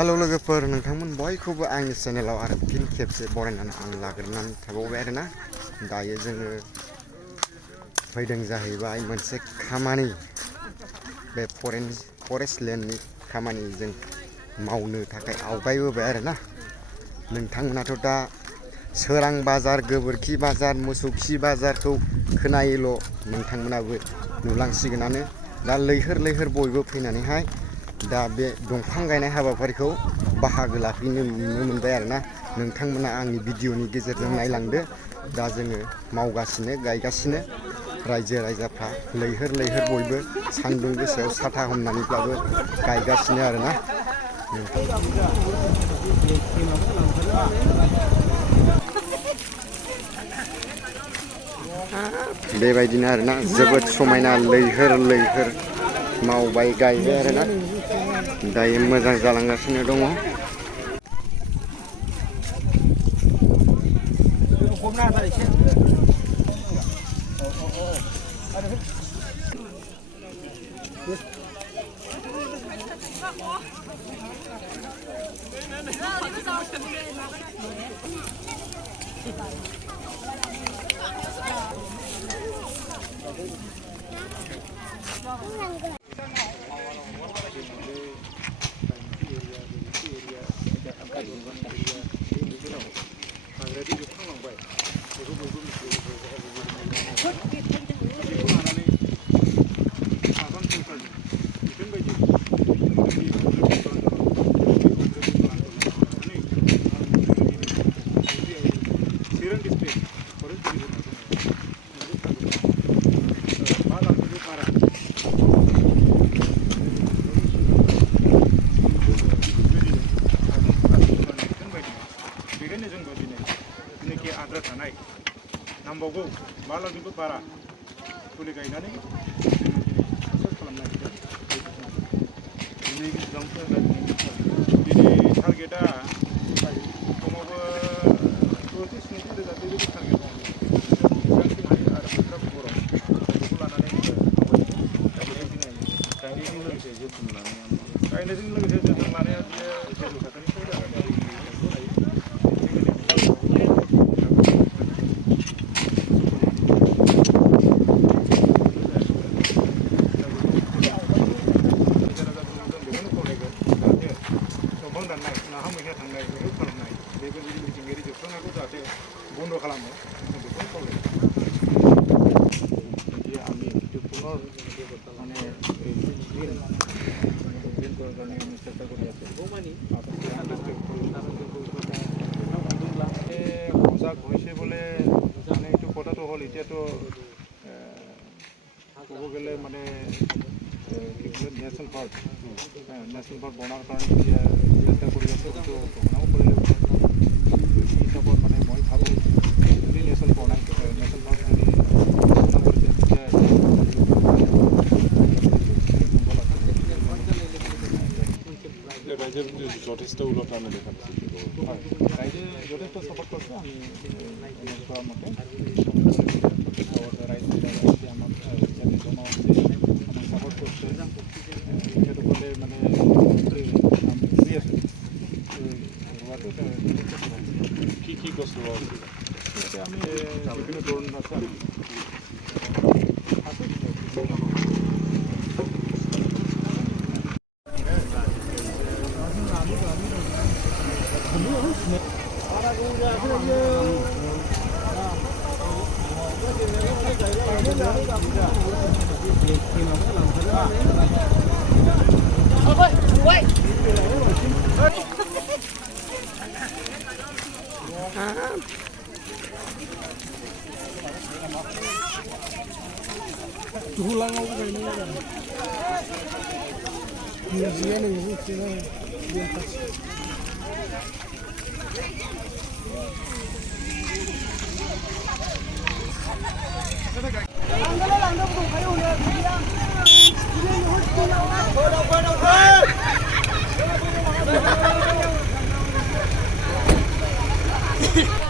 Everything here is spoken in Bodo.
हेलो लोगोफोर नोंथांमोन बयखौबो आंनि चेनेलाव आरो फिन खेबसे बरायनानै आं लाग्रोनानै थाबावबाय आरोना दायो जोङो फैदों जाहैबाय मोनसे खामानि बे फरेस्ट लेन्डनि खामानि जों मावनो थाखाय आवगायबोबाय आरोना नोंथांमोनाथ' दा सोरां बाजार गोबोरखि बाजार मोसौ खि बाजारखौ खोनायोल' नोंथांमोनाबो नुलांसिगोनानो दा लैहोर लैहोर बयबो फैनानैहाय दा बे दंफां गायनाय हाबाफारिखौ बाहागो लाफैनो नुनो मोनबाय आरोना नोंथांमोना आंनि भिडिअनि गेजेरजों नायलांदो दा जोङो मावगासिनो गायगासिनो रायजो राजाफ्रा लैहोर लैहोर बयबो सान्दुं गोसायाव साथा हमनानैब्लाबो गायगासिनो आरोना बेबायदिनो आरोना जोबोद समायना लैहोर लैहोर मावबाय गायबाय आरोना दायो मोजां जालांगासिनो दङ नांबावगौ मालानिबो बारा फुलि गायनानै साक्सेस खालामनो नागिरदों दिनै टारगेटआ खमावबो 30-40 रोजा बेबायदि टारगेट दङ बेसेबांसिम हायो आरो बोथोरा गरम बेखौ लानानै गायनायजों लोगोसे जोथोन लानाया गोजौ थाखोनिफ्राय जागोन बन्द खालामो बेखौ खावलायो आंनि पुনৰ মানে চেষ্টা কৰি আছে সজাগ হৈছে বোলে মানে এইটো কথাটো হ'ল এতিয়াতো ক'ব গ'লে মানে কি বোলে নেশ্যনেল পাৰ্ক বনোৱাৰ কাৰণে এতিয়া চেষ্টা কৰি আছে সেইটো ঘোষণাও কৰিলে হিচাপত মানে মই ভাবোঁ যদি নেশ্যনেল পাৰ্ক যদি ঘোষণা কৰিছে তেতিয়া ৰাইজে যথেষ্ট উলটা নেদেখা হয় ৰাইজে যথেষ্ট ছাপোৰ্ট কৰিছে আমি কৰা মতে ৰাইজে আমাক জমা হৈছে আমাক ছাপোৰ্ট কৰিছে তেখেতসকলে মানে কৰি আছে কি গছ ৰোৱা উচিত এতিয়া আমি বিভিন্ন ধৰণৰ আছে Tulang aku ini ada. Museum ini sih di atas. Langgar